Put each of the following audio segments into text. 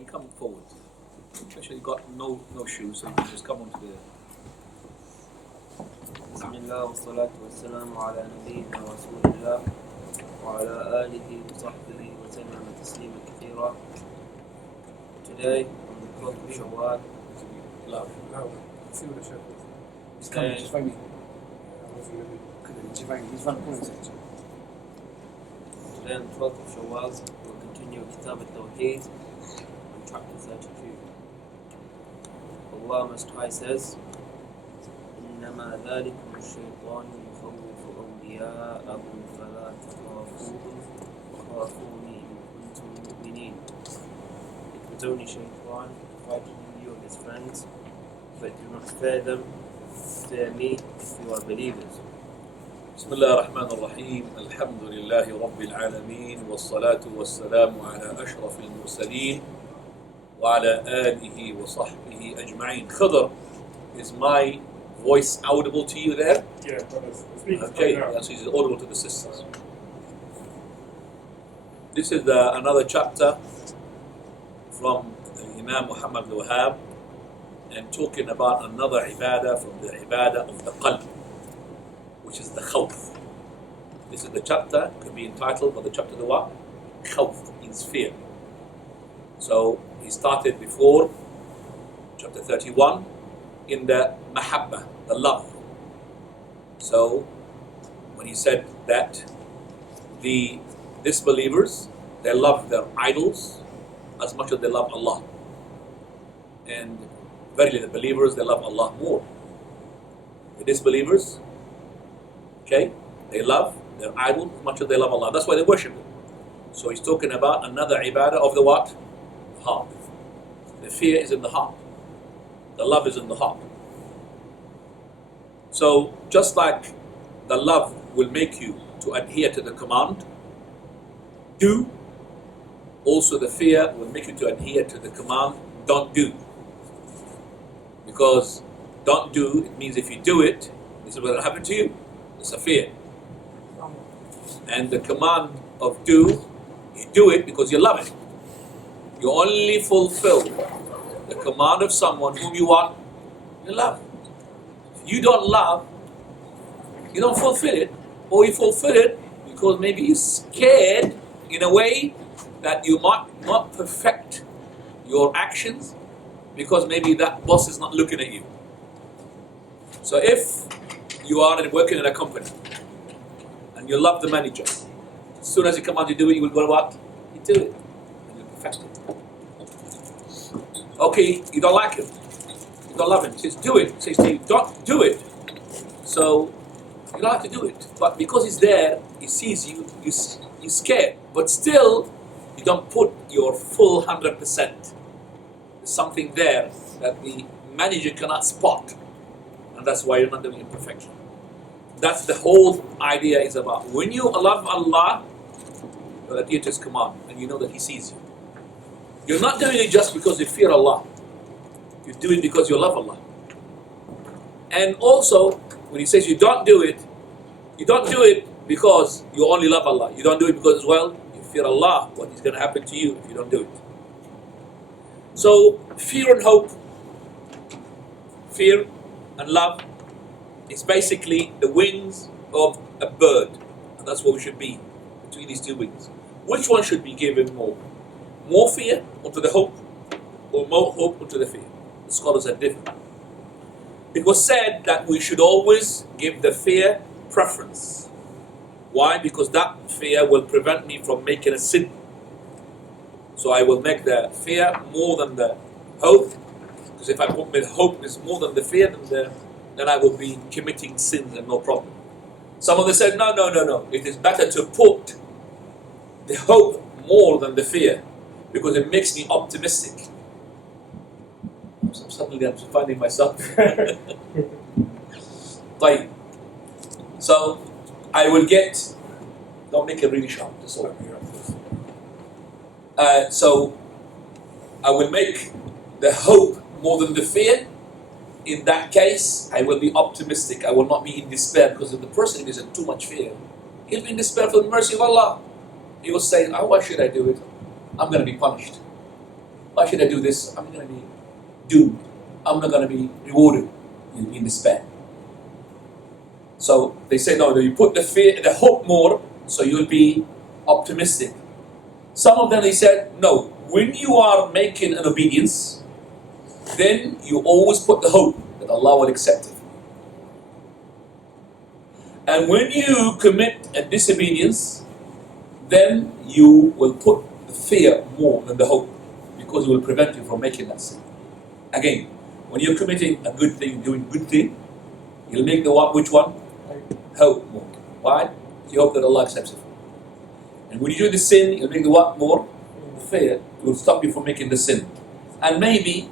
you come forward. Especially you've got no shoes, so you can just come onto the... بسم الله والصلاة والسلام على نبينا رسول الله وعلى آله وصحبه وسلم تسليما كثيرا. Today, on the 12th of Shawwal, He's coming, just phone me. Today on the 12th of Shawwal, we'll continue Kitaab At-Tawheed on chapter 32. Allah Most High says, إنما ذلكم الشيطان يخوف أولياءه فلا تخافوهم وخافوني إن كنتم مؤمنين. It was only Shaitan frightening you and his friends, but do not fear them, fear me if you are believers. بسم الله الرحمن الرحيم الحمد لله رب العالمين والصلاة والسلام على أشرف المرسلين وعلى آله وصحبه أجمعين. Khidr, is my voice audible to you there? Yeah, Okay, so it's audible to the sisters. This is another chapter from Imam Muhammad al-Wahhab, and talking about another ibadah from the ibadah of the qalb, which is the khawf. This is the chapter, could be entitled by the chapter the what? Khawf means fear. So he started before chapter 31 in the mahabba, the love. So when he said that the disbelievers, they love their idols as much as they love Allah, and verily the believers, they love Allah more. The disbelievers, okay, they love their idol as much as they love Allah. That's why they worship Him. So he's talking about another ibadah of the what? Heart. The fear is in the heart. The love is in the heart. So just like the love will make you to adhere to the command, do, also the fear will make you to adhere to the command, don't do. Because don't do, it means if you do it, this is what will happen to you. It's a fear. And the command of do, you do it because you love it. You only fulfill the command of someone whom you want, you love. If you don't love, you don't fulfill it, or you fulfill it because maybe you're scared in a way that you might not perfect your actions because maybe that boss is not looking at you. So if you are working in a company and you love the manager, as soon as he commands you to do it, you will go what? You do it and you perfect it. Okay, you don't like him, you don't love him, he says do it, he says to you, don't do it. So you don't have to do it, but because he's there, he sees you, you're scared, but still you don't put your full 100%. There's something there that the manager cannot spot, and that's why you're not doing it perfection. That's the whole idea is about. When you love Allah, you adhere to His command, and you know that He sees you. You're not doing it just because you fear Allah. You do it because you love Allah. And also, when He says you don't do it because you only love Allah. You don't do it because as well, you fear Allah, what is going to happen to you if you don't do it. So, fear and hope, fear and love is basically the wings of a bird. And that's what we should be, between these two wings. Which one should be given more? More fear onto the hope, or more hope onto the fear? The scholars are different. It was said that we should always give the fear preference. Why? Because that fear will prevent me from making a sin. So I will make the fear more than the hope. Because if I put my hope is more than the fear, then I will be committing sins and no problem. Some of them said, no. It is better to put the hope more than the fear, because it makes me optimistic. So suddenly I'm finding myself. So I will get, don't make it really sharp, that's all. So I will make the hope more than the fear. In that case, I will be optimistic. I will not be in despair, because if the person is in too much fear, he'll be in despair for the mercy of Allah. He will say, why should I do it? I'm going to be punished. why should I do this? I'm going to be doomed. I'm not going to be rewarded. You'll be in despair. So they say, no, you put the hope more, so you'll be optimistic. Some of them, they said, no, when you are making an obedience, then you always put the hope that Allah will accept it. And when you commit a disobedience, then you will put the fear more than the hope, because it will prevent you from making that sin. Again, when you're committing a good thing, doing good thing, you'll make the what? Which one? Hope more. Why? You hope that Allah accepts it. And when you do the sin, you'll make the what more? Fear. It will stop you from making the sin. And maybe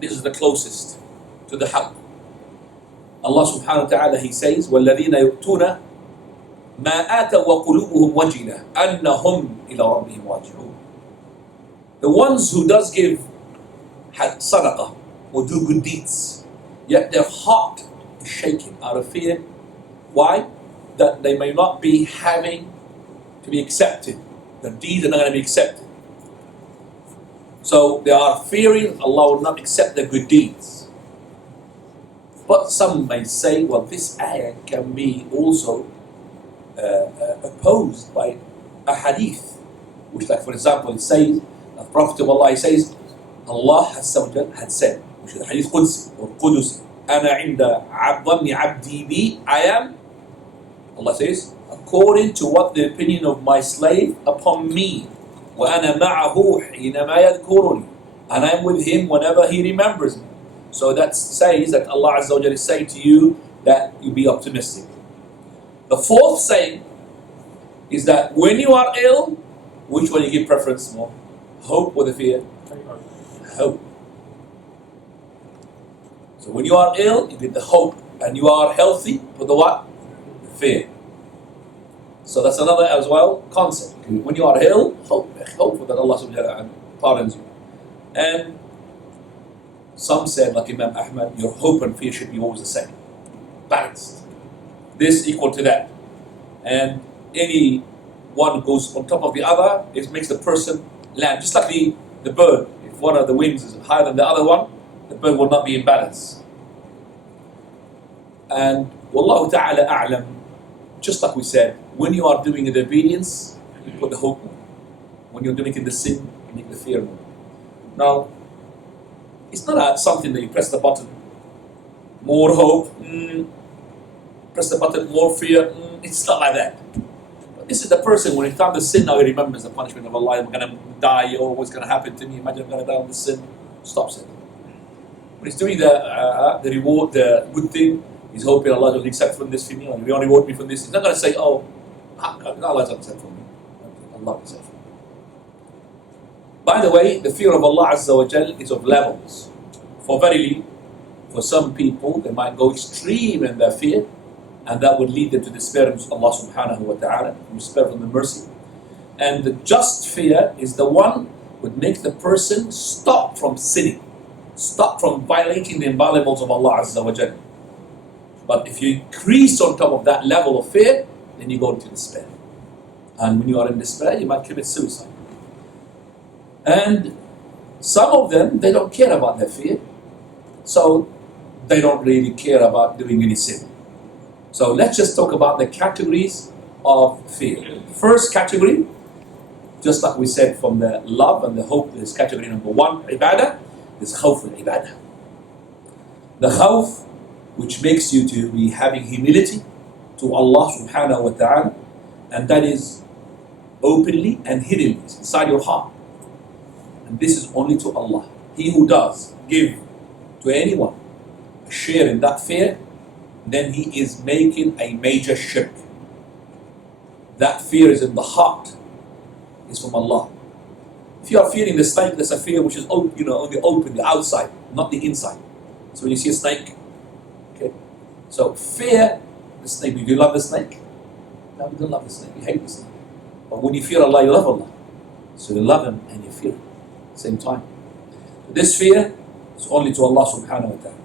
this is the closest to the haqq. Allah subhanahu wa ta'ala, He says, وَالَّذِينَ يُؤْتُونَ مَا آتَوا وَقُلُوبُهُمْ وَجِلَةٌ أَنَّهُمْ إِلَىٰ رَبِّهِمْ راجعون. The ones who does give sadaqah or do good deeds, yet their heart is shaking out of fear. Why? That they may not be having to be accepted. Their deeds are not going to be accepted. So they are fearing Allah will not accept their good deeds. But some may say, well, this ayah can be also opposed by a hadith, which, like for example, it says, the Prophet of Allah, he says, Allah had said, which is the hadith Qudsi or Qudusi, أنا عند ظن عبدي بي, I am, Allah says, according to what the opinion of my slave upon me. وَأَنَا مَعَهُ حِينَمَا يَذْكُرُنِي, and I'm with him whenever he remembers me. So that says that Allah Azza wa Jalla is saying to you that you be optimistic. The fourth saying is that when you are ill, which one you give preference more? Hope or the fear? Hope. So when you are ill, you get the hope, and you are healthy for the what? The fear. So that's another as well concept. When you are ill, hope that Allah subhanahu wa ta'ala pardons you. And some said, like Imam Ahmad, your hope and fear should be always the same. Balanced. This equal to that. And any one goes on top of the other, it makes the person land. Just like the bird. If one of the wings is higher than the other one, the bird will not be in balance. And Wallahu ta'ala a'lam, just like we said, when you are doing the obedience, you put the hope more. When you're doing the sin, you make the fear more. Now, it's not something that you press the button, more hope, press the button, more fear, it's not like that. But this is the person, when it comes to sin, now he remembers the punishment of Allah, I'm going to die, or what's going to happen to me, imagine I'm going to die on the sin, stops it. When he's doing the reward, the good thing, he's hoping Allah will accept from this for me, or He will reward me from this. He's not going to say, oh, Allah will accept from me. Allah will accept from me. By the way, the fear of Allah Azza wa Jal is of levels. For verily, for some people, they might go extreme in their fear, and that would lead them to despair of Allah subhanahu wa ta'ala, despair from the mercy. And the just fear is the one would make the person stop from sinning, stop from violating the inviolables of Allah Azza wa Jal. But if you increase on top of that level of fear, then you go into despair. And when you are in despair, you might commit suicide. And some of them, they don't care about their fear. So they don't really care about doing any sin. So let's just talk about the categories of fear. First category, just like we said from the love and the hope, is category number one, ibadah, is khawf al-ibadah. The khawf, which makes you to be having humility to Allah subhanahu wa ta'ala, and that is openly and hiddenly inside your heart. And this is only to Allah. He who does give to anyone a share in that fear, then he is making a major shirk. That fear is in the heart, is from Allah. If you are fearing the snake, that's a fear which is on the open, the outside, not the inside. So when you see a snake, okay. So fear the snake. Do you love the snake? No, you don't love the snake. You hate the snake. But when you fear Allah, you love Allah. So you love Him and you fear Him at the same time. This fear is only to Allah subhanahu wa ta'ala.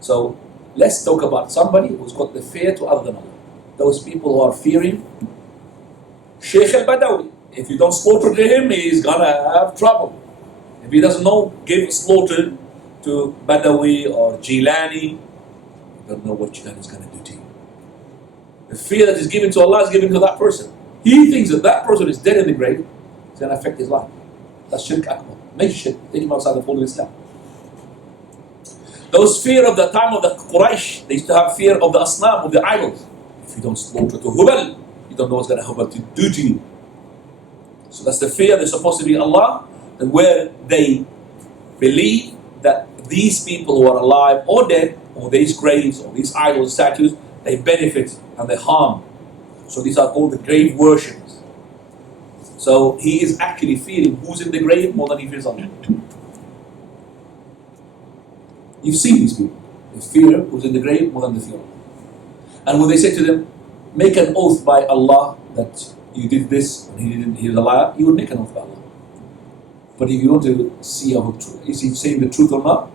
So let's talk about somebody who's got the fear to other than Allah. Those people who are fearing Sheikh al-Badawi. If you don't slaughter him, he's gonna have trouble. If he doesn't know, give slaughter to Badawi or Jilani, you don't know what Jilani is going to do to you. The fear that is given to Allah is given to that person. He thinks that that person is dead in the grave, it's going to affect his life. That's shirk akbar. Major shirk. Take him outside the fold of Islam. Those fear of the time of the Quraysh, they used to have fear of the asnam, of the idols. If you don't slaughter to Hubal, you don't know what's going to Hubal to do to you. So that's the fear. They're supposed to be Allah, and where they believe that these people who are alive or dead, or these graves, or these idols, statues, they benefit and they harm. So these are called the grave worshippers. So he is actually fearing who's in the grave more than he fears Allah. You've seen these people. They fear who's in the grave more than they fear Allah. And when they say to them, make an oath by Allah that you did this and he didn't, he's a liar, you would make an oath by Allah. But if you want to see how is he saying the truth or not,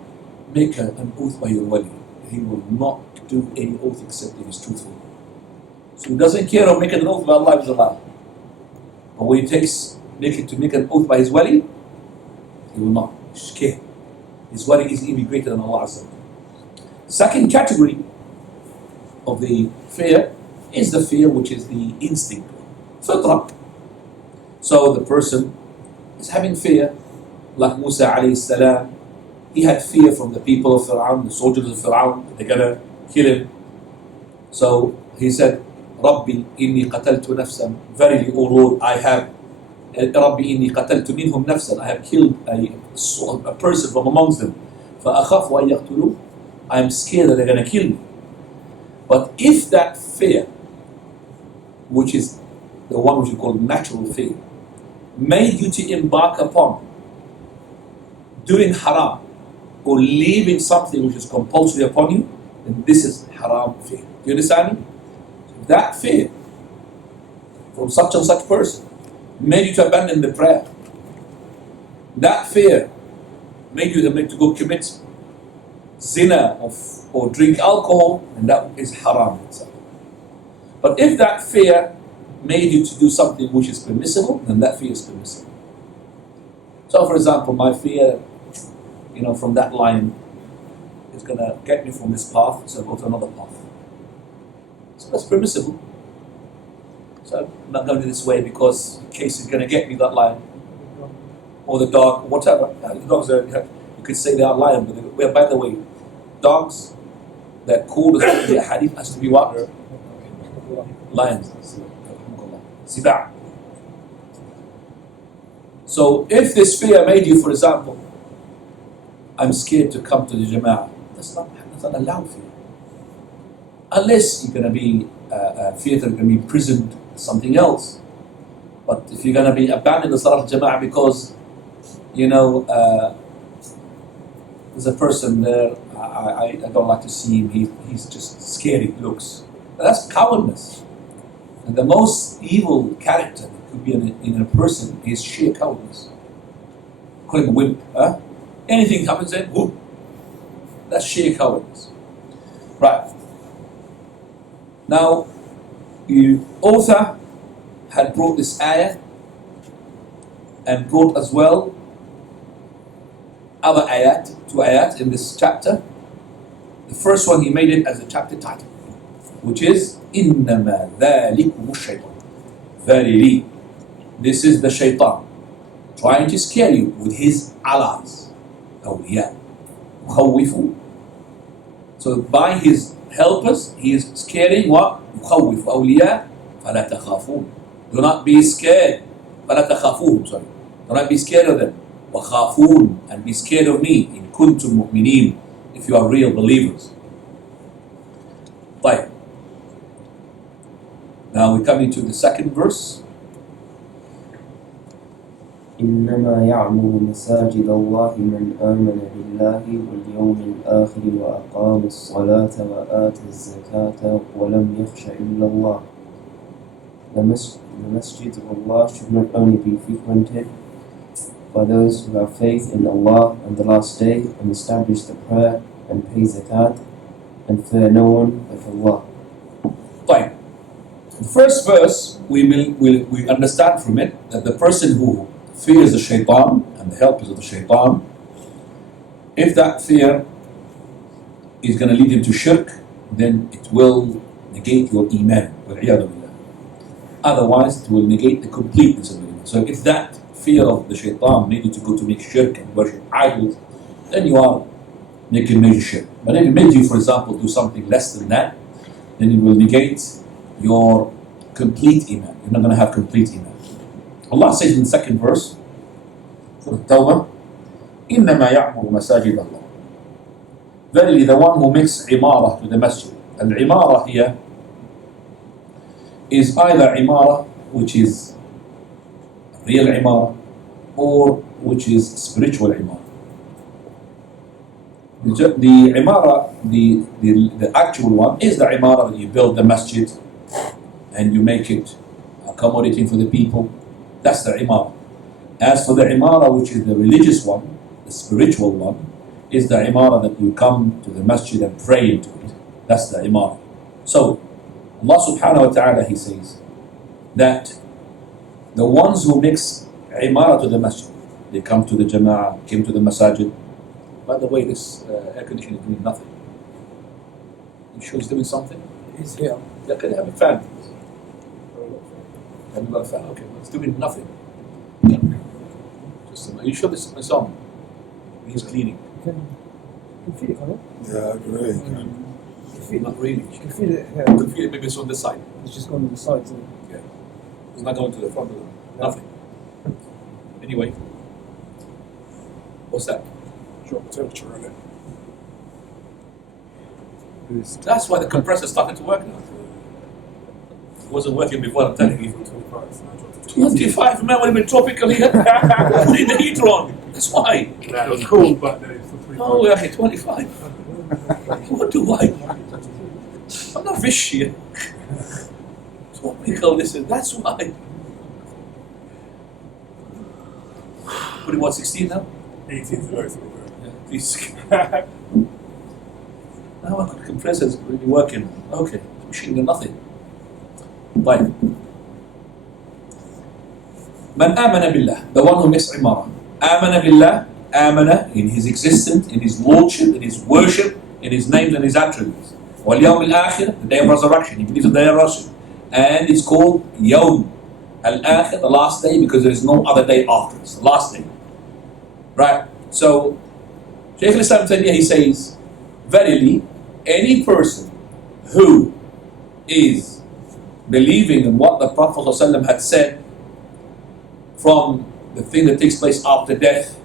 make an oath by your wali. He will not do any oath except if he's truthful. So he doesn't care of making an oath by Allah if he's a liar. But when he make an oath by his wali, he will not. He's scared. His wali is even greater than Allah Azza wa Jalla. Second category of the fear is the fear which is the instinct, fitra. So the person is having fear, like Musa alayhi salam. He had fear from the people of Fir'aun, the soldiers of Fir'aun, they're gonna kill him. So he said, Rabbi inni qataltu nafsan, verily O Lord, I have Rabbi inni qataltu minhum nafsan, I have killed a person from amongst them. فَأَخَافُ أَن يَقْتُلُوا, I am scared that they're gonna kill me. But if that fear, which is the one which we call natural fear, made you to embark upon doing haram or leaving something which is compulsory upon you, then this is haram fear. Do you understand me? That fear from such and such person made you to abandon the prayer. That fear made you to go commit zina or drink alcohol, and that is haram itself. But if that fear made you to do something which is permissible, then that fear is permissible. So for example, my fear, from that line is going to get me from this path, so I go to another path. So that's permissible. So I'm not going this way because in case it's going to get me that line, or the dog, whatever. The dogs are, you could say they are lion, but by the way, dogs that called us in the hadith has to be what? Lions. Siba'. So if this fear made you, for example, I'm scared to come to the Jama'ah, that's not allowed for you. Unless you're going to be fear that you're going to be imprisoned, something else. But if you're going to be abandoned the Salat al-Jama'ah because, there's a person there, I don't like to see him, he's just scary looks. That's cowardness. And the most evil character that could be in a person is sheer cowardness. Call him a wimp. Anything happens then, whoop. That's sheer cowardness. Right. Now, the author had brought this ayah and brought as well other two ayat in this chapter. The first one he made it as a chapter title, which is إِنَّمَا ذَلِكُمُ الشَّيْطَانِ. Verily, this is the shaitan trying to scare you with his allies, awliya, يخوفون. So by his helpers, he is scaring what? يخوف أولياء فلا تخافون. Do not be scared. فلا تخافون. Sorry. Do not be scared of them. وخافون, and be scared of me. إن كنتم مؤمنين, if you are real believers. طيب. Now we come into the second verse. إنما يعمر مساجد الله من آمن بالله واليوم الآخر وأقام الصلاة وآتى الزكاة ولم يخش إلا الله. The masjid of Allah should not only be frequented by those who have faith in Allah and the last day and establish the prayer and pay zakat and fear no one but Allah. Fine. The first verse we understand from it that the person who fears the shaitan and the helpers of the shaitan, if that fear is going to lead him to shirk, then it will negate your iman. Otherwise, it will negate the completeness of iman. So if that fear of the shaitan made you to go to make shirk and worship idols, then you are making major shirk. But if it made you, for example, do something less than that, then it will negate your complete iman. You're not going to have complete iman. Allah says in the second verse, Surah At-Tawbah, إِنَّمَا يَعْمُرُ مَسَاجِدَ اللَّهِ. Verily, the one who makes imara to the masjid. And imara here is either imara, which is real imara, or which is spiritual imara. The imara, the actual one, is the imara that you build the masjid and you make it accommodating for the people. That's the imara. As for the imara, which is the religious one, the spiritual one, is the imara that you come to the masjid and pray into it. That's the imara. So, Allah subhanahu wa ta'ala, He says that the ones who mix imara to the masjid, they come to the jama'ah, came to the masajid. By the way, this air conditioner is doing nothing. You sure it's doing something? It's here. Yeah, can you have a fan? Have you got a fan? Okay, well, it's doing nothing. Just, are you sure this is on? He's cleaning. You can feel it, can't you? Yeah, great. You can feel it. Not really. You can feel it here. You can feel it, maybe it's on this side. It's just gone to the sides. And Yeah. It's not going to the front of them. Nothing. Anyway. What's that? Drop the temperature on it. That's why the compressor started to work now. It wasn't working before, I'm telling you. 25, so I dropped it to 25, man, would have been tropical here. Putting the heater on. That's why. Yeah, it was cool, but then it's for 25. Oh, we're at 25. What do I? I'm not fish here. Tropical, listen, that's why. What do you want, 16 now? 18 to go, so we're good. Yeah, please. Now the compressor's really working. Okay, machine got nothing. طيب. من آمن بالله, the one who makes imara. آمن بالله, آمن in his existence, in his lordship, in his worship, in his names and his attributes. واليوم الآخر, the day of resurrection. He believes in the day of resurrection. And it's called يوم الآخر, the last day, because there is no other day after. It's the last day. Right? So, Sheikh Islam he says, verily, any person who is believing in what the Prophet ﷺ had said from the thing that takes place after death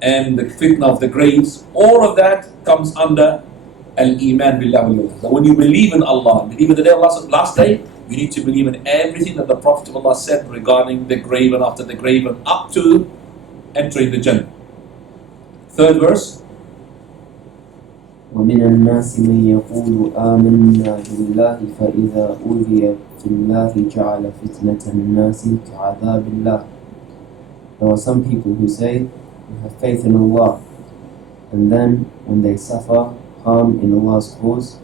and the fitna of the graves, all of that comes under al-iman billah wal yawm. So when you believe in Allah, believe in the day of Allah's last day, you need to believe in everything that the Prophet of Allah said regarding the grave and after the grave and up to entering the Jannah. Third verse. ومن الناس من يقول آمنا بالله فإذا أوذي في الله جعل فتنة الناس كعذاب الله. There are some people who say, we have faith in Allah, and then when they suffer harm in Allah's cause,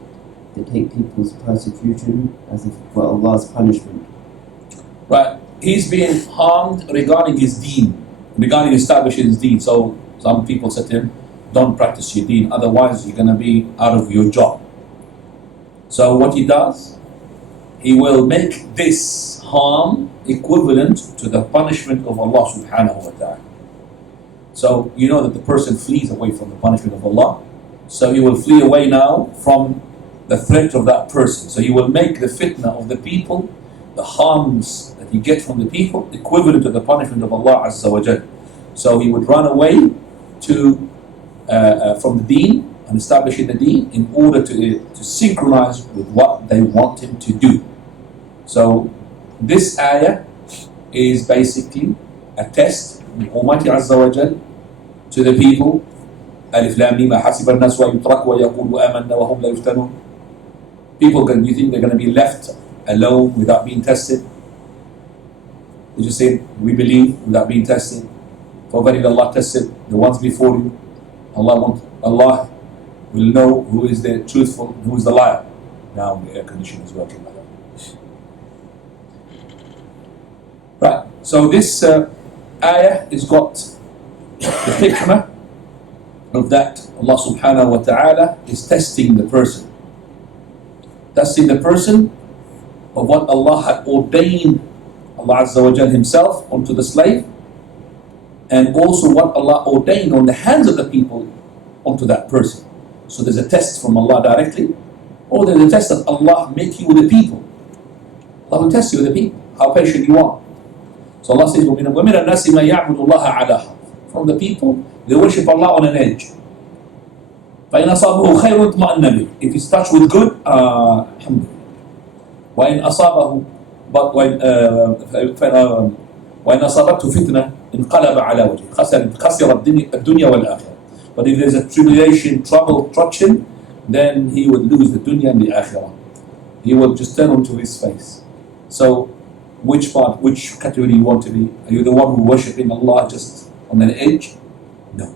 they take people's persecution as if it were Allah's punishment. Right, he's being harmed regarding his deen, regarding establishing his deen. So some people said to him, don't practice your deen, otherwise you're going to be out of your job. So what he does, he will make this harm equivalent to the punishment of Allah subhanahu wa ta'ala. So you know that the person flees away from the punishment of Allah. So he will flee away now from the threat of that person. So he will make the fitna of the people, the harms that he gets from the people, equivalent to the punishment of Allah Azza wa Jal. So he would run away to from the deen and establishing the deen in order to synchronize with what they want him to do. So this ayah is basically a test from Almighty Azza wa Jal to the people. Alif Lam Mim Hasiba an-nas wa yutraku wa yaqulu amanna wa hum la yuftanun. People, you think they're going to be left alone without being tested? They just say, we believe without being tested. For verily Allah tested the ones before you. Allah will know who is the truthful and who is the liar. Now the air conditioner is working like that. Right, so this ayah has got the hikmah of that. Allah subhanahu wa ta'ala is testing the person. Testing the person of what Allah had ordained, Allah Azza wa Jal himself, onto the slave, and also what Allah ordained on the hands of the people onto that person. So there's a test from Allah directly, or there's a test that Allah make you with the people. Allah will test you with the people, how patient you are. So Allah says, وَمِنَ النَّاسِ مَا يَعْبُدُ اللَّهَ عَلَى حَرْفٍ. From the people, they worship Allah on an edge. فَإِنْ أَصَابَهُ خَيْرٌ اطْمَأَنَّ بِهِ. If it's touched with good, alhamdulillah. وَإِنْ أَصَابَهُ وَإِنْ أَصَابَتْهُ فِتْنَةٌ انقلب على وجهه خسر الدنيا والآخرة. But if there's a tribulation, trouble, touching, then he will lose the dunya and the akhirah. He will just turn onto his face. So, which part, which category you want to be? Are you the one who worshipping Allah just on an edge? No.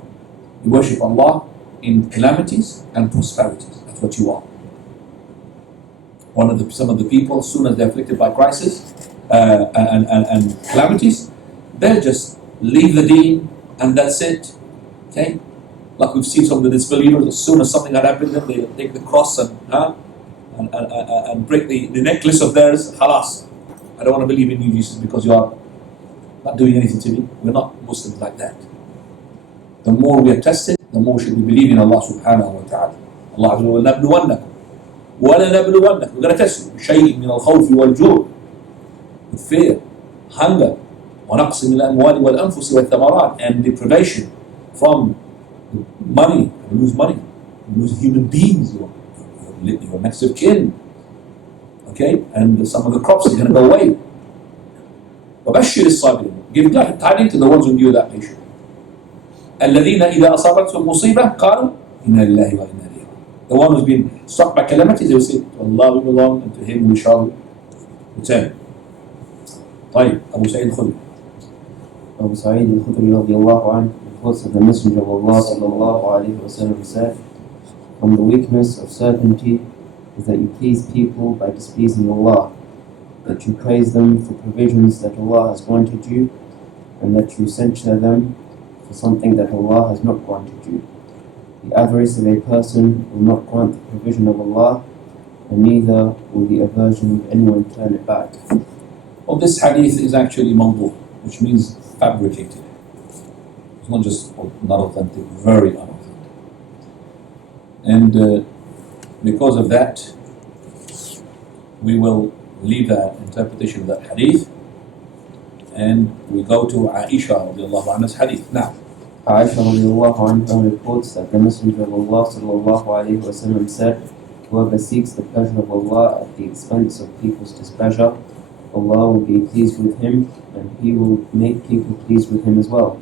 You worship Allah in calamities and prosperities. That's what you are. Some of the people, as soon as they're afflicted by crisis and calamities, they'll just leave the deen and that's it. Okay? Like we've seen some of the disbelievers, as soon as something had happened to them, they take the cross and break the necklace of theirs. Halas. I don't want to believe in you, Jesus, because you are not doing anything to me. We're not Muslims like that. The more we are tested, the more should we believe in Allah subhanahu wa ta'ala. Allah will nabluwannakum. وَلَنَبْلُوَنَّكُمْ. We're going to test you. شَيْءٍ مِنَ الْخَوْفِ وَالْجُوعِ. With fear, hunger, وَنَقْصٍ مِنَ الْأَمْوَالِ وَالْأَنفُسِ وَالثَّمَرَاتِ, and deprivation from money. You lose money. You lose human beings. Your next of kin. Okay? And some of the crops are going to go away. وَبَشِّرِ الصَّابِرِينَ. Give tidings to the ones who knew that patient. الَّذِينَ إِذَا أَصَابَتْهُمْ مُصِيبَةٌ قَالُوا إِنَّا لِلَّهِ وَإِنَّا إِلَيْهِ رَاجِعُونَ. The one who's been struck by calamities, they will say, to Allah we belong and to Him we shall return. طيب, Abu Sa'id al-Khudri. Abu Sa'id al-Khudri radiallahu anhu reports that the Messenger of Allah sallallahu alayhi wa sallam said, from the weakness of certainty is that you please people by displeasing Allah, that you praise them for provisions that Allah has granted you, and that you censure them for something that Allah has not granted you. The avarice of a person will not grant the provision of Allah, and neither will the aversion of anyone turn it back. Well, this hadith is actually mawdu', which means fabricated. It's not just not authentic, very unauthentic. And because of that, we will leave that interpretation of that hadith, and we go to Aisha radiallahu anha's hadith. Now, Aisha radiallahu anha reports that the Messenger of Allah sallallahu alayhi wa sallam said, whoever seeks the pleasure of Allah at the expense of people's displeasure, Allah will be pleased with him, and He will make people pleased with him as well.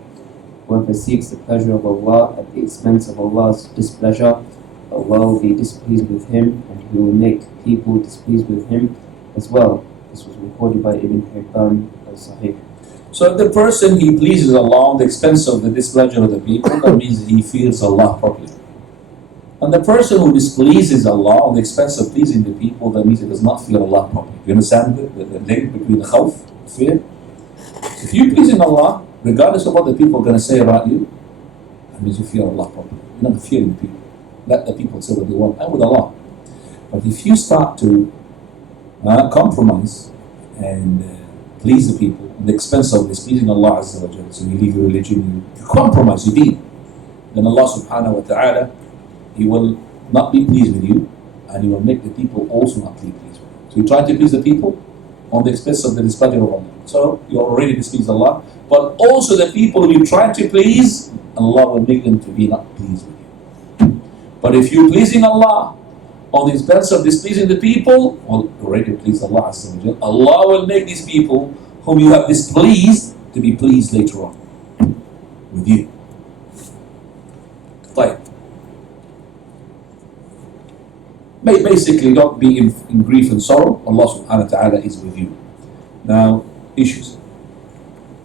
Whoever seeks the pleasure of Allah at the expense of Allah's displeasure, Allah will be displeased with him, and He will make people displeased with him as well. This was recorded by Ibn Hibban al-Sahih. so if the person, he pleases Allah on the expense of the displeasure of the people, that means he fears Allah properly. And the person who displeases Allah on the expense of pleasing the people, that means he does not fear Allah properly. You understand the link between the khawf, fear? If you're pleasing Allah, regardless of what the people are going to say about you, that means you fear Allah properly. You're not fearing people. Let the people say what they want, and with Allah. But if you start to compromise and please the people at the expense of displeasing Allah Azza wa Jalla, so you leave your religion, you compromise your deen, then Allah subhanahu wa ta'ala, He will not be pleased with you, and He will make the people also not be pleased with you. So you try to please the people on the expense of the displeasure of Allah. So you already displeased Allah, but also the people you try to please, Allah will make them to be not pleased with you. But if you're pleasing Allah on the expense of displeasing the people, well, you already pleased Allah Azza wa Jalla. Allah will make these people whom you have displeased to be pleased later on with you. Right. Basically, don't be in grief and sorrow. Allah subhanahu wa ta'ala is with you. Now, issues.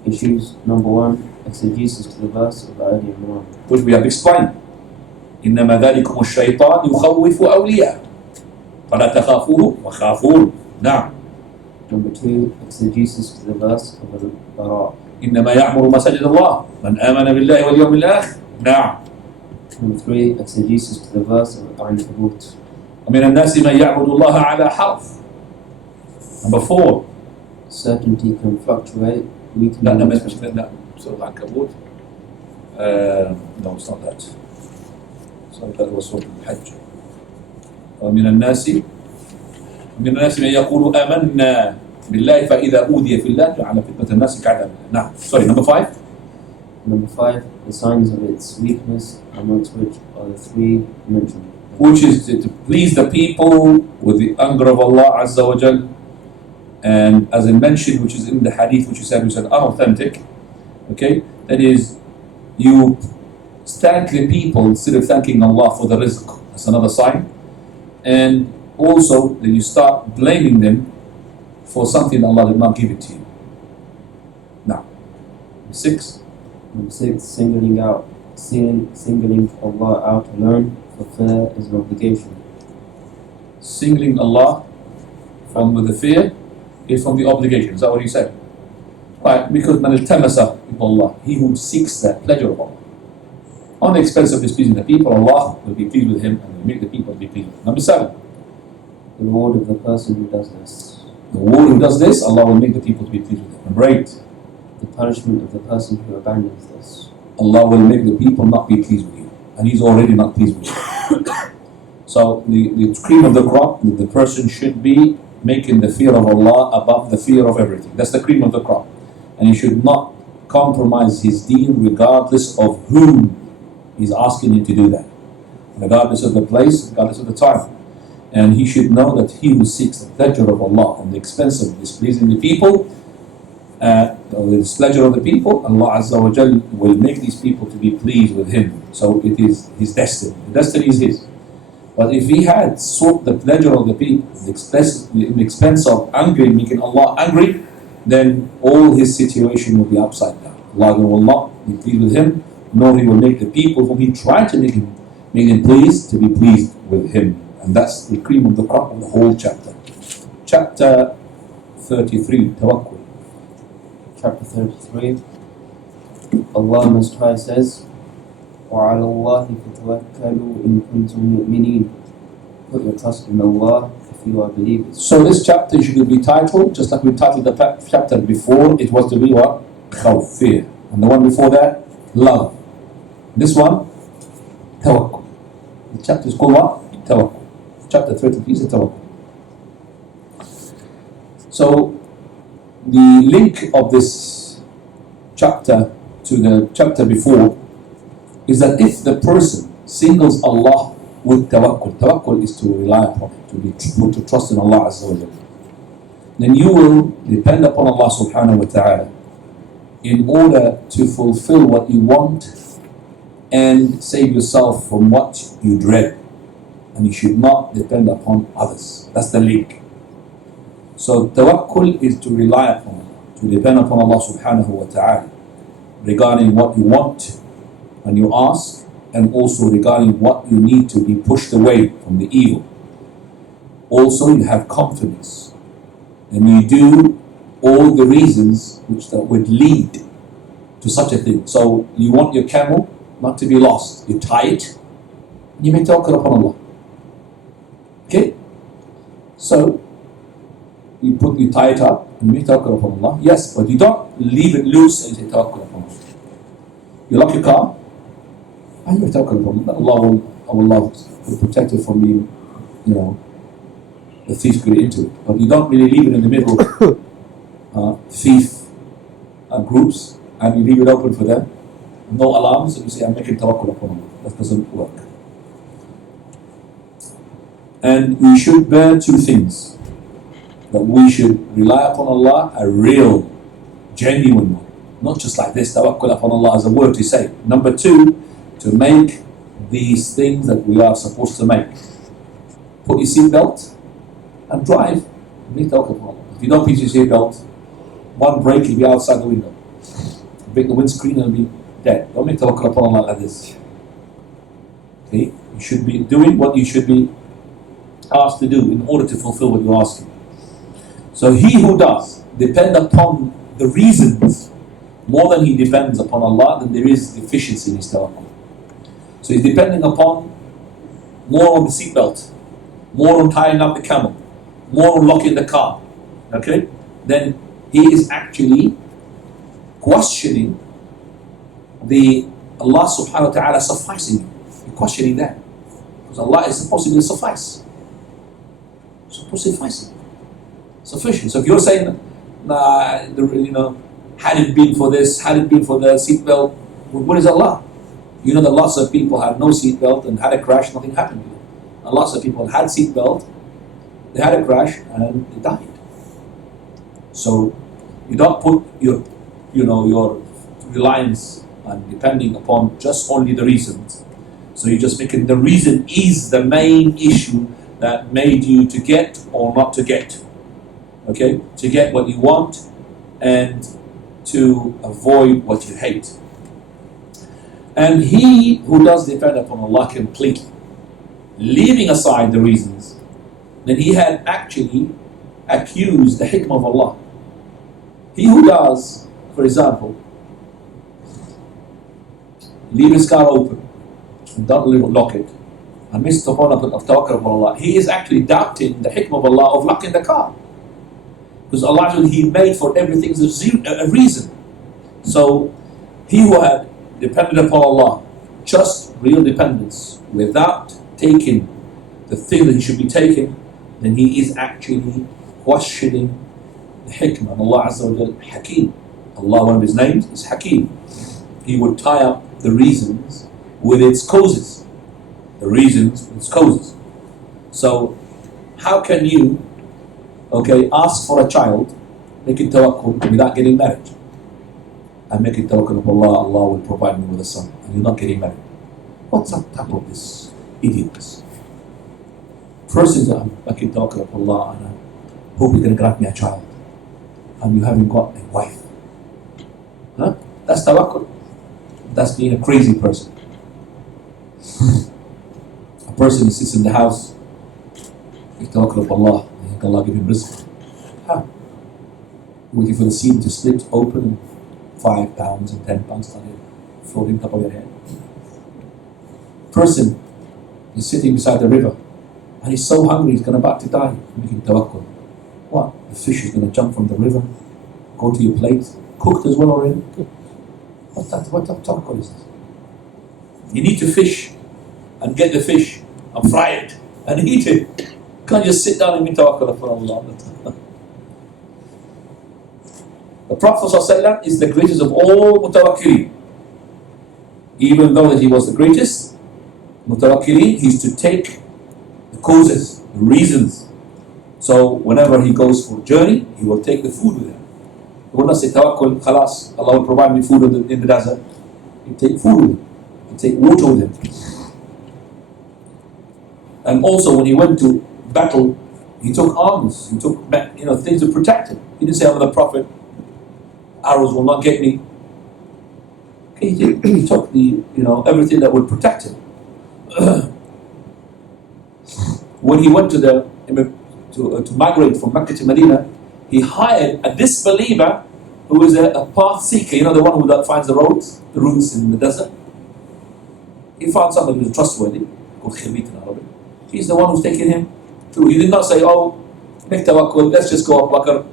Issues. Number one, exegesis to the verse of Ali Imran, which we have explained. إنما ذلكم الشيطان يخوف أولياءه فلا تخافوه وخافون. نعم. Number two, exegesis to the verse of Al-Bara. إنما يعمر مساجد الله من آمن بالله واليوم الآخر. نعم. Number 3, exegesis to the verse of Aylesbury. ومن الناس من يعبد الله على حرف. Number 4. Certainty can fluctuate. We can لا لا سورة العنكبوت. No, it's not that. That was سورة الحج. ومن الناس من يقول آمنا بالله فإذا أوذي في الله جعل فتنة الناس كعذاب. نعم. Sorry, number 5. Number 5, the signs of its weakness, amongst which are the 3 mentioned. Which is to please the people with the anger of Allah Azza wa Jal. And as I mentioned, which is in the hadith, which we said unauthentic. Okay, that is, you thank the people instead of thanking Allah for the rizq. That's another sign. And also that you start blaming them for something Allah did not give it to you. Now, 6. Number 6, singling Allah out alone for fear is an obligation. Singling Allah from the fear is from the obligation. Is that what you said? Right, because man iltamasa Allah, he who seeks the pleasure of Allah, on the expense of displeasing the people, Allah will be pleased with him and will make the people be pleased. Number 7. The reward of the person who does this. The reward who does this, Allah will make the people to be pleased with him. Number 8. The punishment of the person who abandons this. Allah will make the people not be pleased with you, and He's already not pleased with you. So the cream of the crop, the person should be making the fear of Allah above the fear of everything. That's the cream of the crop. And he should not compromise his deen regardless of whom is asking him to do that. Regardless of the place, regardless of the time. And he should know that he who seeks the pleasure of Allah on the expense of displeasing the people, or the displeasure of the people, Allah Azza wa Jal will make these people to be pleased with him. So it is his destiny. The destiny is his. But if he had sought the pleasure of the people in the expense of making Allah angry, then all his situation will be upside down. Allah will not be pleased with him, nor he will make the people whom he tried to make him pleased to be pleased with him. And that's the cream of the crop of the whole chapter. Chapter 33, Tawakkul. Chapter 33, Allah Most High says, وَعَلَى اللَّهِ فَتَوَكَّلُوا إِن كُنتُم مُؤْمِنِينَ. Put your trust in Allah if you are believers. So this chapter should be titled, just like we titled the chapter before, it was to be what? Khawf, fear. And the one before that, love. This one, Tawakkul. The chapter is called what? Tawakkul. Chapter 33 is Tawakkul. So the link of this chapter to the chapter before is that if the person singles Allah with tawakkul is to rely upon it, to trust in Allah Azza wa Jalla, then you will depend upon Allah subhanahu wa ta'ala in order to fulfill what you want and save yourself from what you dread. And you should not depend upon others. That's the link. So tawakkul is to rely upon Allah, to depend upon Allah subhanahu wa ta'ala regarding what you want when you ask, and also regarding what you need to be pushed away from the evil. Also you have confidence and you do all the reasons which that would lead to such a thing. So you want your camel not to be lost. You tie it, you may tawakkul upon Allah. Okay? So you tie it up and you may tawakkul upon Allah. Yes, but you don't leave it loose and say tawakkul upon Allah. You lock your car and you may tawakkul upon Allah. Allah will protect it from being, the thief could get into it. But you don't really leave it in the middle of thief groups and you leave it open for them. No alarms, and you say, I'm making tawakkul upon Allah. That doesn't work. And we should bear two things. That we should rely upon Allah, a real, genuine one. Not just like this, tawakkul upon Allah as a word to say. Number 2, to make these things that we are supposed to make. Put your seatbelt and drive. Make tawakkul upon Allah. If you don't put your seatbelt, one break, you'll be outside the window. Break the windscreen and you'll be dead. Don't make tawakkul upon Allah like this. Okay? You should be doing what you should be asked to do in order to fulfill what you're asking. So he who does depend upon the reasons more than he depends upon Allah, then there is deficiency in his tawakkul. So he's depending upon more on the seatbelt, more on tying up the camel, more on locking the car, okay? Then he is actually questioning the Allah subhanahu wa ta'ala sufficing him. You're questioning that. Because Allah is supposed to suffice. Supposed to suffice him. Sufficient. So if you're saying, had it been for this, had it been for the seatbelt, what is Allah? You know that lots of people had no seatbelt and had a crash, nothing happened to them. And lots of people had seatbelt, they had a crash and they died. So you don't put your reliance on depending upon just only the reasons. So you're just making the reason is the main issue that made you to get or not to get. Okay? To get what you want and to avoid what you hate. And he who does depend upon Allah completely, leaving aside the reasons, then he had actually accused the hikmah of Allah. He who does, for example, leave his car open and don't lock it, and miss the point of tawakkul upon Allah, he is actually doubting the hikmah of Allah of locking the car. Because Allah, He made for everything a reason. So he who had depended upon Allah, just real dependence, without taking the thing that he should be taking, then he is actually questioning the hikmah. And Allah Azza wa Jal, Hakim. Allah, one of His names is Hakim. He would tie up the reasons with its causes. The reasons with its causes. So, how can you, ask for a child, make it tawakkul without getting married? And make it tawakkul of Allah, Allah will provide me with a son, and you're not getting married. What's the type of this idiots? First is I'm making tawakkul of Allah, and I hope you're going to grant me a child, and you haven't got a wife. Huh? That's tawakkul. That's being a crazy person. A person who sits in the house, make tawakkul of Allah, and Allah give him rizq. How? Waiting for the seed to split open, 5 pounds and 10 pounds started floating top of your head. Person is sitting beside the river and he's so hungry he's about to die, making tawakkul. What? The fish is going to jump from the river, go to your plate, cooked as well already? What type of tawakkul is this? You need to fish and get the fish and fry it and eat it. You can't just sit down and make tawakkul for Allah. The Prophet ﷺ is the greatest of all mutawakkilin. Even though that he was the greatest mutawakkilin, he used to take the causes, the reasons. So whenever he goes for a journey, he will take the food with him. He will not say tawakkul, khalas, Allah will provide me food in the desert. He take food with him. He take water with him. And also when he went to battle, he took arms, he took things to protect him. He didn't say, I'm the Prophet, arrows will not get me. Okay, he took everything that would protect him. When he went to migrate from Mecca to Medina, he hired a disbeliever who is a path seeker, the one who finds the routes in the desert. He found somebody who's trustworthy, called Khirmit in Arabic. He's the one who's taking him through. He did not say, make tawakkul, let's just go up Bakr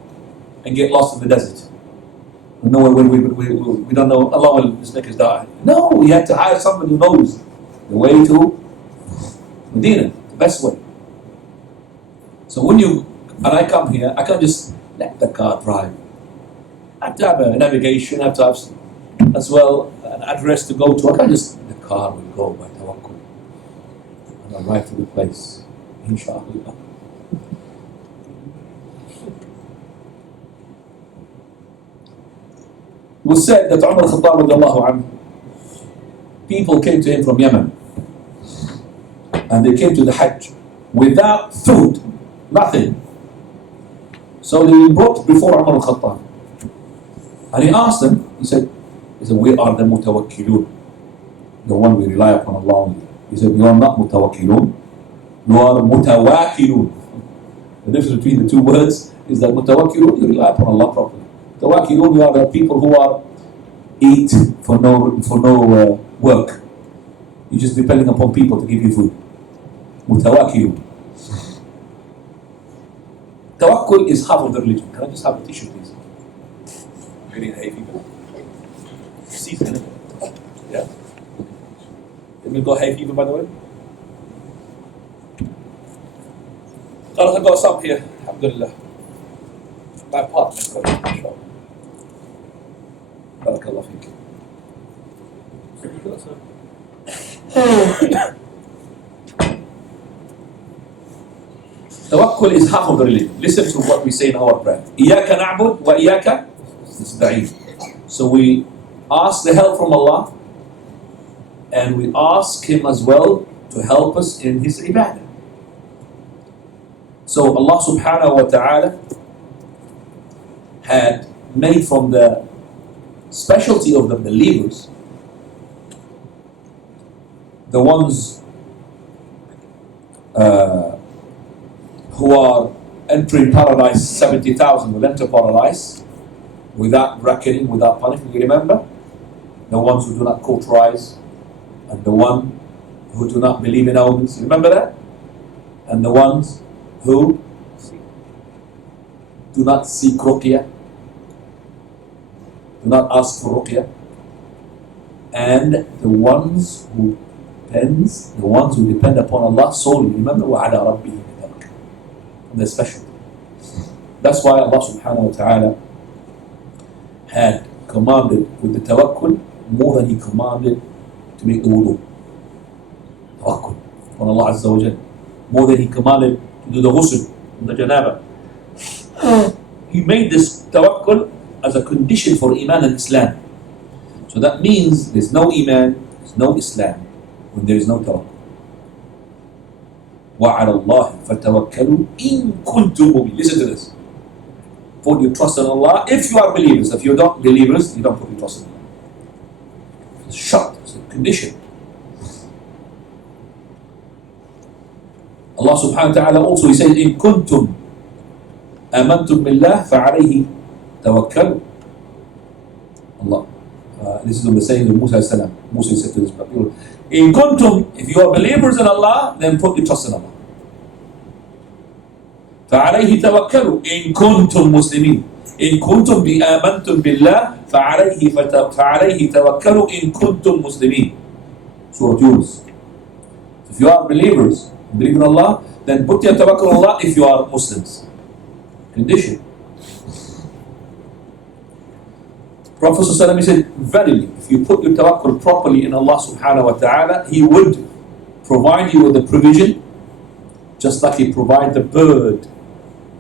and get lost in the desert. No, we don't know, Allah will just make us die. No, we had to hire somebody who knows the way to Medina, the best way. So when I come here, I can't just let the car drive. I have to have a navigation, I have to have as well an address to go to. I can't just, the car will go by tawakkul. And arrive to the place, inshallah. It was said that Umar al-Khattab radiallahu anhu, people came to him from Yemen and they came to the Hajj without food, nothing. So they were brought before Umar al-Khattab and he asked them, he said, we are the mutawakkilun, the one we rely upon Allah only. He said, you are not mutawakkilun, you are mutawakkilun. The difference between the two words is that mutawakkilun, you rely upon Allah properly. Tawakkilun, you are the people who are eat for no work. You're just depending upon people to give you food. Mutawakkil. Tawakkul is half of the religion. Can I just have a tissue, please? I'm getting hay fever. Season, isn't it? Yeah. Have you got hay fever, by the way? I've got some here. Alhamdulillah. My partner's got it, inshallah. Barakallah feek. Tawakkul is half of the religion. Listen to what we say in our prayer. Iyaka na'bud wa iyaka nasta'in. So we ask the help from Allah, and we ask Him as well to help us in His ibadah. So Allah subhanahu wa ta'ala had made from the specialty of the believers the ones who are entering paradise, 70,000 will enter paradise without reckoning, without punishment. You remember? The ones who do not cauterize, and the one who do not believe in omens. You remember that? And the ones who do not seek ruqya, do not ask for ruqya, and the ones who depend upon Allah solely. Remember, وَعَلَى رَبِّهِ يَتَوَكَّلُ. They're special. That's why Allah subhanahu wa ta'ala had commanded with the tawakkul more than He commanded to make the wudu. Tawakkul on Allah Azza wa Jal. More than He commanded to do the ghusl, the janaba. He made this tawakkul as a condition for Iman and Islam. So that means there's no Iman, there's no Islam when there is no tawakkul. وَعَلَى اللَّهِ فَتَوَكَّلُوا إِن كُنتُم مُؤْمِنِينَ. Listen to this. Put your trust in Allah if you are believers. If you're not believers, you don't put your trust in Allah. It's short, it's a condition. Allah subhanahu wa ta'ala also, He says, إِن كُنتُم آمنتم بالله فعليه توكلوا. Allah. This is on the saying of Musa salam. Musa said to his people, in kuntum, if you are believers in Allah, then put your trust in Allah. فعليه توكلوا إن كنتم مسلمين. إن كنتم آمنتم بالله فعليه توكلوا إن كنتم مسلمين. Surah Yunus. If you are believers, believe in Allah, then put your tawakkul on Allah if you are Muslims. Condition. Prophet ﷺ said, verily, if you put your tawakkul properly in Allah subhanahu wa ta'ala, He would provide you with the provision, just like He provides the bird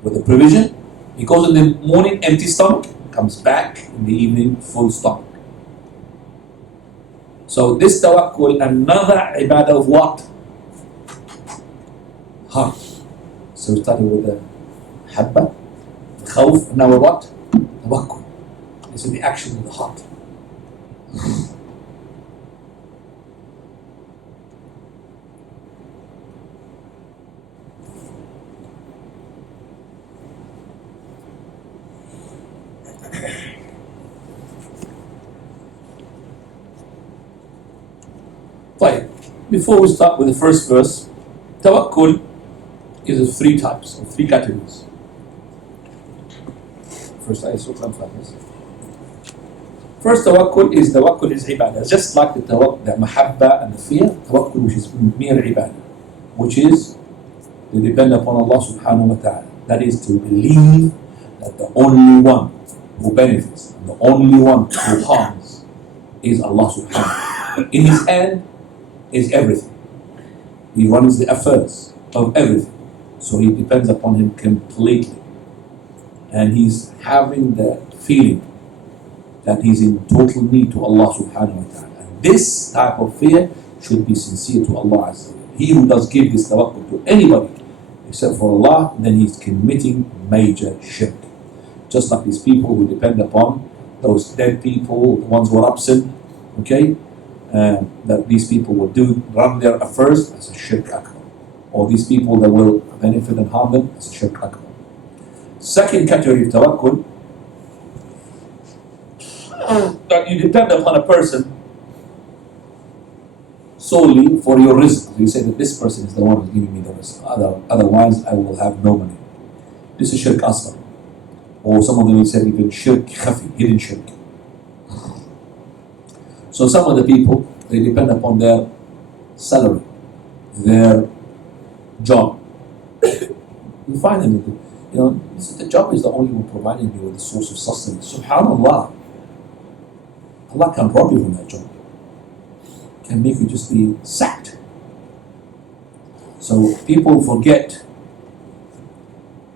with the provision. He goes in the morning empty stomach, comes back in the evening full stomach. So this tawakkul, another ibadah of what? Heart. So we started with the habba, the khawf, now what? Tawakkul. This is the action of the heart. Right. Before we start with the first verse, tawakkul is of three types, or three categories. First, First tawakkul is ibadah, just like the mahabba and the fear. Tawakkul, which is mere ibadah, which is to depend upon Allah subhanahu wa ta'ala. That is to believe that the only one who benefits and the only one who harms is Allah subhanahu wa ta'ala. In His hand is everything. He runs the affairs of everything. So He depends upon Him completely. And he's having the feeling that he's in total need to Allah subhanahu wa ta'ala. And this type of fear should be sincere to Allah Azza wa Jalla. He who does give this tawakkul to anybody except for Allah, then he's committing major shirk. Just like these people who depend upon those dead people, the ones who are absent, okay? That these people will run their affairs as a shirk akbar. Or these people that will benefit and harm them as a shirk akbar. Second category of tawakkul that you depend upon a person solely for your rizq. You say that this person is the one who's giving me the rizq. Otherwise, I will have no money. This is shirk asghar. Or some of them will say even shirk khafi, hidden shirk. So some of the people, they depend upon their salary, their job. You find them, the job is the only one providing you with the source of sustenance. SubhanAllah. Allah can rob you from that job. Can make you just be sacked. So people forget,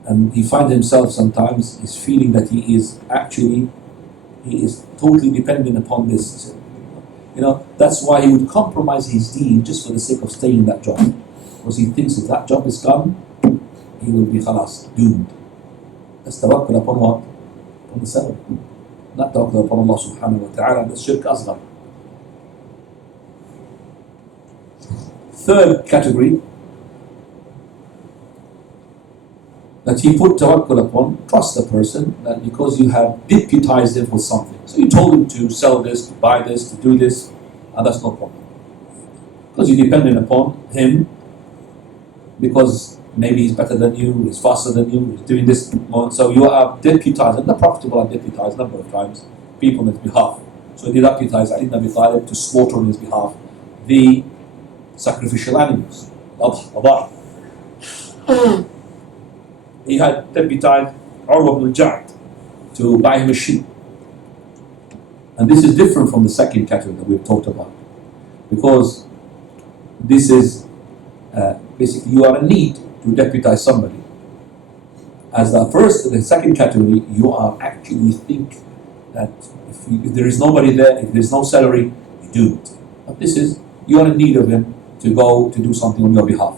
and he finds himself sometimes, he's feeling that he is totally dependent upon this. That's why he would compromise his deen just for the sake of staying in that job. Because he thinks if that job is gone, he will be khalas, doomed. That's tawakkul upon what? Upon the salary. Not tawakkul upon Allah subhanahu wa ta'ala. That's shirk asghar. Third category, that he put tawakkul upon, trust the person, that because you have deputized him for something. So you told him to sell this, to buy this, to do this, and that's no problem. Because you're dependent upon him, because maybe he's better than you, he's faster than you, he's doing this more. So you are deputized, and the Prophet will have deputized a number of times people on his behalf. So he deputized Ali ibn Abi Talib to slaughter on his behalf the sacrificial animals. He had deputized Urwa ibn al-Ja'd to buy him a sheep. And this is different from the second category that we've talked about. Because this is basically you are in need to deputize somebody. As the second category, you are actually think that if there is nobody there, if there's no salary, you do it. But this is, you are in need of him to go to do something on your behalf.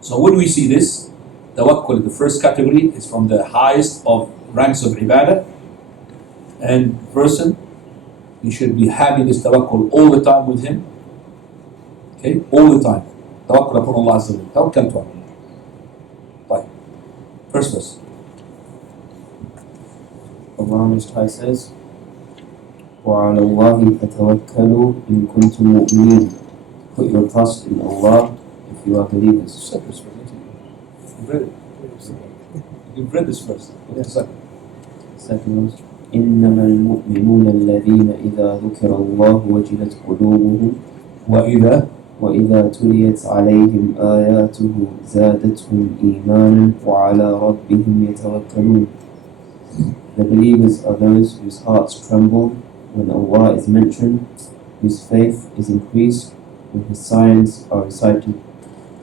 So when we see this, tawakkul, the first category, is from the highest of ranks of ibadah, and person, he should be having this tawakkul all the time with him. Okay, all the time. Tawakkul upon Allah Azza wa Jalla. Tawakkal to Allah. Right. First verse. Allah Most High says, وَعَلَى اللَّهِ فَتَوَكَّلُوا إِن كُنتُم مُؤْمِنِينَ. Put your trust in Allah if you are believers. Second verse. You've read it. You've read this verse. What's the Second verse. إنما المؤمنون الذين إذا ذكر الله وجلت قلوبهم وإذا تليت عليهم آياته زادتهم إيمانا وعلى ربهم يتوكلون. The believers are those whose hearts tremble when Allah is mentioned, whose faith is increased when His signs are recited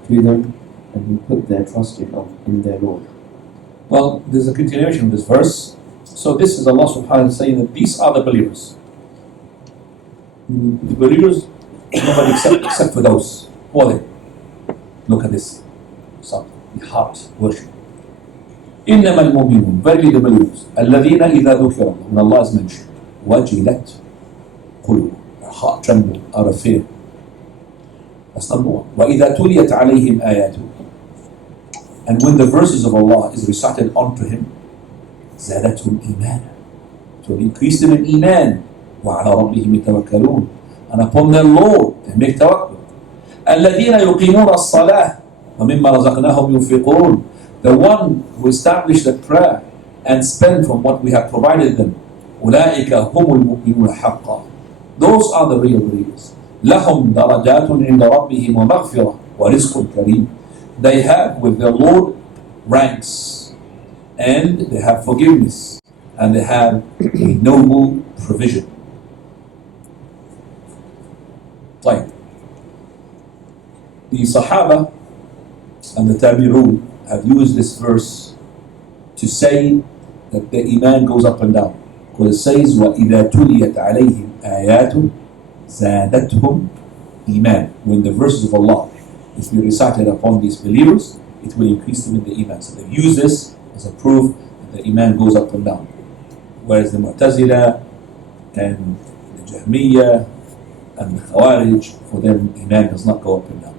to them, and who put their trust in their Lord. Well, there's a continuation of this verse. So this is Allah subhanahu wa ta'ala saying that these are the believers. The believers, nobody except for those. Who are they? Look at this. The heart worship. إنما المؤمنون, verily the believers, الذين إذا ذكر الله, when Allah is mentioned, وجلت قلوبهم, their heart trembled out of fear. That's number one. وإذا تليت عليهم آياته, and when the verses of Allah is recited unto him, زادتهم إيمانا, to increase them in iman, وعلى ربهم يتوكلون, and upon their Lord they make tawakkul. الذين يقيمون الصلاة ومما رزقناهم ينفقون, the one who established the prayer and spend from what we have provided them. أولئك هم المؤمنون حقا, those are the real believers. لهم درجات عند ربهم ومغفرة ورزق كريم, they have with their Lord ranks, and they have forgiveness, and they have a noble provision. طيب, the Sahaba and the Tabi'un have used this verse to say that the iman goes up and down. Because it says, وَإِذَا تُلِيَتْ عَلَيْهِمْ آيَاتٌ زَادَتْهُمْ إِيمَانًا. When the verses of Allah is being recited upon these believers, it will increase them in the iman. So they use this as a proof that the iman goes up and down. Whereas the Mu'tazila and the Jahmiyyah and the Khawarij, for them iman does not go up and down.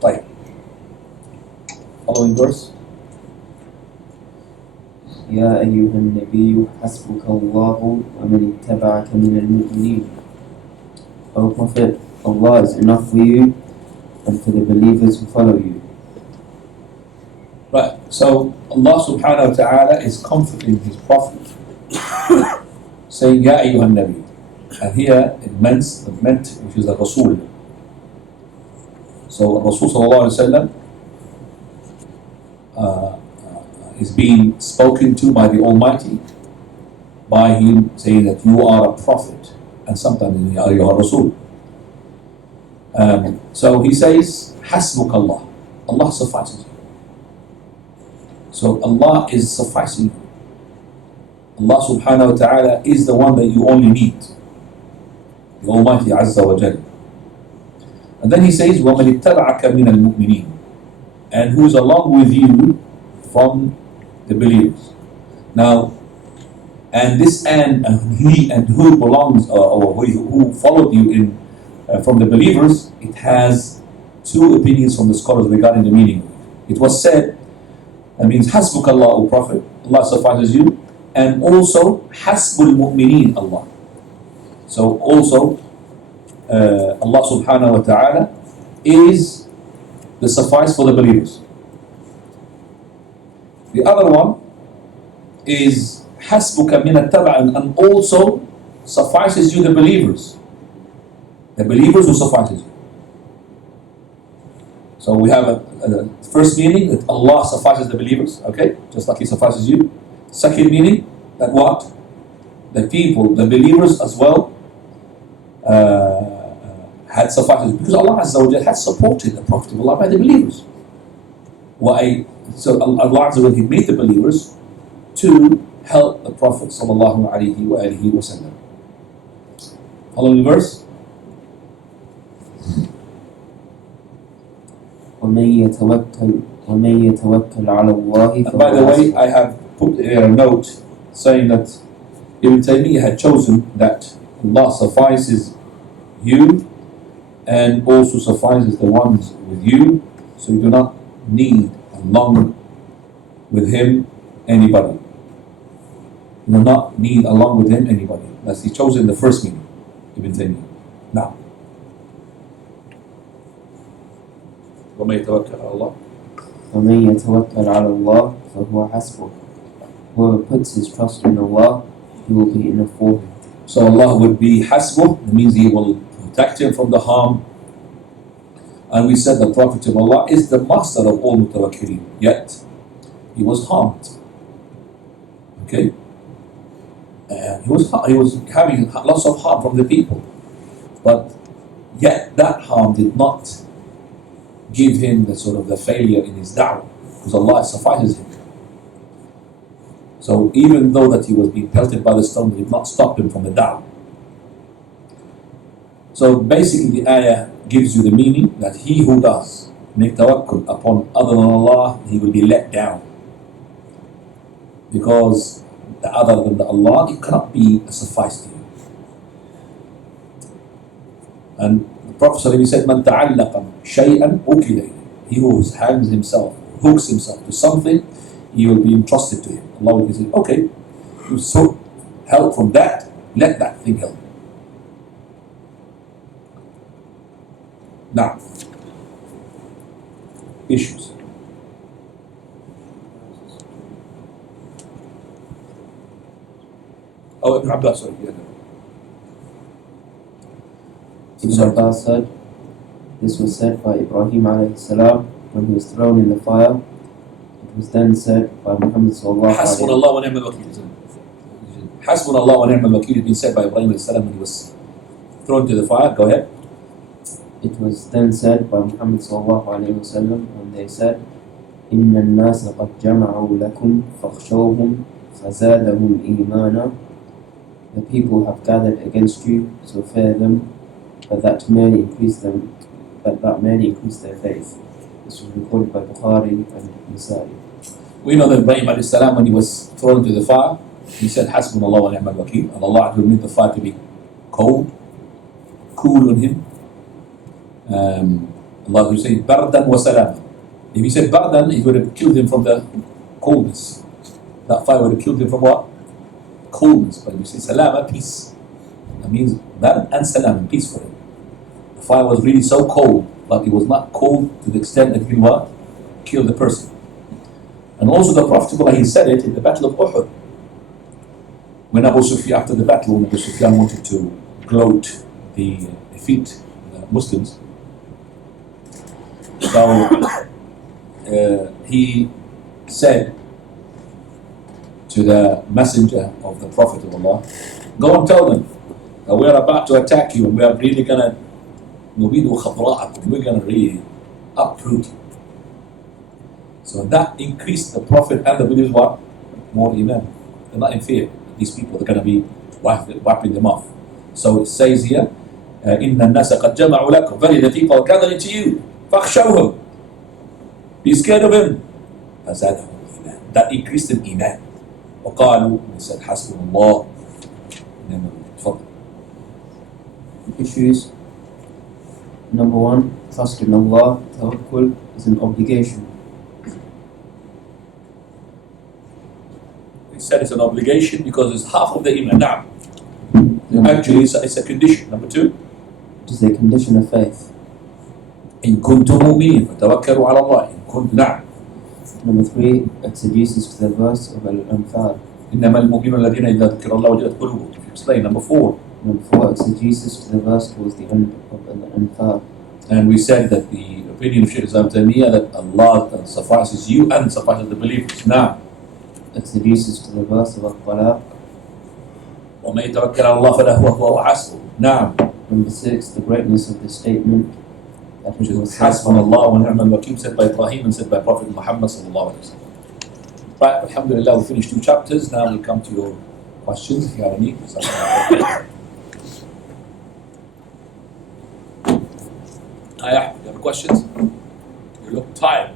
طيب. Following verse. يا أيها النبي حسبك الله ومن اتبعك من المؤمنين. O Prophet, Allah is enough for you and for the believers who follow you. Right, so Allah subhanahu wa ta'ala is comforting His Prophet, saying, Ya ayyuhan nabi. And here it meant, which is the Rasul. So Rasul sallallahu alayhi wa sallam is being spoken to by the Almighty, by Him saying that you are a prophet, and sometimes you are Rasul. So He says, Hasbuk Allah. Allah suffices you. So Allah is sufficing you. Allah subhanahu wa ta'ala is the one that you only need. The Almighty Azza wa Jalla. And then He says, وَمَنِ اتَّبَعَكَ مِنَ الْمُؤْمِنِينَ. And who is along with you from the believers. Now, and this and he and who belongs or who followed you in from the believers, it has two opinions from the scholars regarding the meaning. It was said, that means Hasbuk Allah, O Prophet, Allah suffices you, and also Hasbul Mu'mineen Allah. So also Allah subhanahu wa ta'ala is the suffice for the believers. The other one is Hasbuka min at-taba'an, and also suffices you the believers. The believers who suffices you. So we have a first meaning that Allah suffices the believers, okay, just like He suffices you. Second meaning that what? The people, the believers as well, had suffices, because Allah Azza wa Jalla had supported the Prophet of Allah by the believers. So Allah Azza wa Jalla, He made the believers to help the Prophet sallallahu alaihi wa alihi wa sallam. Following verse. ومن يتوكل على الله. And by the way, I have put a note saying that Ibn Taymiyyah had chosen that Allah suffices you and also suffices the ones with you, so you do not need along with Him anybody. You do not need along with Him anybody. That's He chosen the first meaning, Ibn Taymiyyah. Now, وَمَن يَتَوَكَّلْ عَلَى اللَّهِ. ومن يتوكل على الله فهو حسبه. Whoever puts his trust in Allah, He will be enough for him. So Allah would be hasbuh, that means He will protect him from the harm. And we said the Prophet of Allah is the master of all mutawakkilin, yet he was harmed. Okay? He was having lots of harm from the people. But yet that harm did not give him the sort of the failure in his da'wah, because Allah suffices him. So even though that he was being pelted by the stone, it did not stop him from the da'wah. So basically the ayah gives you the meaning that he who does make tawakkul upon other than Allah, he will be let down. Because the other than the Allah, it cannot be a suffice to you. And the Prophet said, Man ta'allaqa shay'an ukila ilayhi. He who hangs himself, hooks himself to something, he will be entrusted to him. Allah will say, okay, you sought help from that, let that thing help. Now, issues. Oh, Ibn Abbas, sorry. Yeah, no. Ibn Abbas said, this was said by Ibrahim alayhi salam when he was thrown in the fire. It was then said by Muhammad sallallahu alayhi wa Hasbunallah wa ni'mal wakeel. Hasbunallah wa ni'mal wakeel has been said by Ibrahim alayhi salam when he was thrown to the fire. Go ahead. It was then said by Muhammad sallallahu alayhi wa sallam when they said, إِنَّ النَّاسَ قَدْ جَمَعُوا لَكُمْ فَاخْشَوْهُمْ فَزَادَهُمْ إِيمَانًا. The people have gathered against you, so fear them, but that merely increased their faith. This was recorded by Bukhari and Nasa'i. We know that Ibrahim alayhi salam, when he was thrown into the fire, he said, Hasbunallah wa ni'mal wakeel. And Allah will make the fire to be cool on him. Allah will say, Bardan wa salam. If he said Bardan, he would have killed him from the coldness. that fire would have killed him from what? Coldness. But you say salama, peace. That means that and salam, peace for him. The fire was really so cold, but it was not cold to the extent that it will what? Kill the person. And also the Prophet, he said it in the Battle of Uhud. When Abu Sufyan, after the battle, when Abu Sufyan wanted to gloat the defeat the Muslims, so he said to the messenger of the Prophet of Allah, go and tell them that we are about to attack you and we are really going to we're going to really uproot you. So that increased the Prophet and the believers what? More iman. They're not in fear. These people are going to be wiping them off. So it says here, إِنَّ النَّاسَ قَدْ جَمَعُوا لَكُمْ. Very the people are gathering to you. فَاخْشَوْهُمْ. Be scared of him. فَزَادَهُمْ إِيمَانًا. That increased in iman. وَقَالُوا, they said, حَسْبُنَ اللَّهُ وَنِعْمَ الْوَكِيلُ. Issues. Number 1, trust in Allah, tawakkul is an obligation. He said it's an obligation because it's half of the iman. Now, actually it's a condition. Number 2, It is a condition of faith. إن كنتم مؤمنين فتوكلوا على الله إن كنتم نعم. Number 3, exegesis to the verse of Al-Anfal. إنما المؤمنون الذين إذا ذكر الله وجلت قلوبهم. If you explain. Number 4, Number 4, exegesis to the verse towards the end of Al-Anfal. and we said that the opinion of Sheikh Islam Taymiyyah that Allah suffices you and suffices the believers. Now, Exegesis to the verse of Al-Talaq. ومن يتوكل على الله فله هو حسبه. نعم. Number 6, the greatness of the statement that Which it is was حسبنا الله ونعم الوكيل, said by Ibrahim and said by Prophet Muhammad sallallahu alaihi wasallam. Right, alhamdulillah, we finished 2 chapters. Now we come to your questions if you have any. Ayah, you have questions? You look tired.